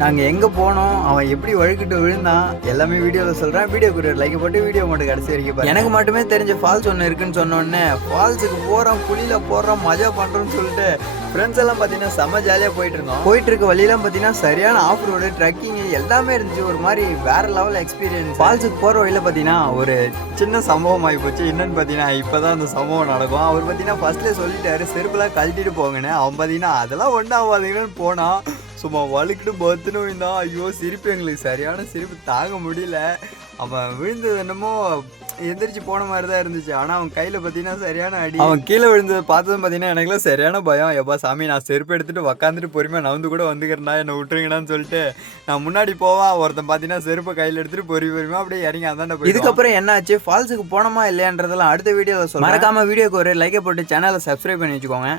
நாங்கள் எங்கே போனோம், அவன் எப்படி வழுக்கிட்டு விழுந்தான் எல்லாமே வீடியோவில் சொல்கிறேன். வீடியோக்கு ஒரு லைக் போட்டு வீடியோ மட்டும் கடைசி வரைக்கும் பாருங்க. எனக்கு மட்டுமே தெரிஞ்ச ஃபால்ஸ் ஒன்று இருக்குன்னு சொன்னோடனே ஃபால்ஸுக்கு போகிறோம், குழியில் போடுறோம், மஜா பண்ணுறோன்னு சொல்லிட்டு ஃப்ரெண்ட்ஸ் எல்லாம் பார்த்தீங்கன்னா செம்ம ஜாலியாக போயிட்டு இருக்கோம். போயிட்டு இருக்க வழியெல்லாம் பார்த்தீங்கன்னா சரியான ஆஃப் ரோடு, ட்ரக்கிங் எல்லாமே இருந்துச்சு. ஒரு மாதிரி வேற லெவல் எக்ஸ்பீரியன்ஸ். ஃபால்ஸுக்கு போகிற வழியில் பார்த்தீங்கன்னா ஒரு சின்ன சம்பவம் ஆகி போச்சு. என்னன்னு பார்த்தீங்கன்னா இப்போ தான் அந்த சம்பவம் நடக்கும். அவர் பார்த்தீங்கன்னா ஃபர்ஸ்ட்லேயே சொல்லிட்டாரு செருப்புலாம் கழட்டிட்டு போங்கன்னு. அவன் பார்த்தீங்கன்னா அதெல்லாம் ஒன்றாவாதீங்கன்னு போனான். சும்மா வழுக்கிட்டு பத்துன்னு விழுந்தான். ஐயோ சிரிப்பு, எங்களுக்கு சரியான சிரிப்பு தாங்க முடியல. அவன் விழுந்தது என்னமோ எந்திரிச்சு போன மாதிரி தான் இருந்துச்சு. ஆனால் அவன் கையில் பார்த்தீங்கன்னா சரியான அடி. அவன் கீழே விழுந்தது பார்த்ததும் பார்த்தீங்கன்னா எனக்குலாம் சரியான பயம். எப்பா சாமி, நான் செருப்பு எடுத்துகிட்டு உக்காந்துட்டு பொறுமையாக நவுந்து கூட வந்துக்கிறேன்டா, என்னை விட்டுருங்கடான்னு சொல்லிட்டு நான் முன்னாடி போவான். ஒருத்தன் பார்த்தீங்கன்னா செருப்பை கையில் எடுத்துகிட்டு பொறுமையாக அப்படியே இறங்கி அந்தாண்ட போய். இதுக்கப்புறம் என்னாச்சு, ஃபால்ஸுக்கு போனோமா இல்லையான்றதெல்லாம் அடுத்த வீடியோவில் சொல்லுங்கள். மறக்காம வீடியோக்கு ஒரு லைக்கை போட்டு சேனலை சப்ஸ்கிரைப் பண்ணி வச்சுக்கோங்க.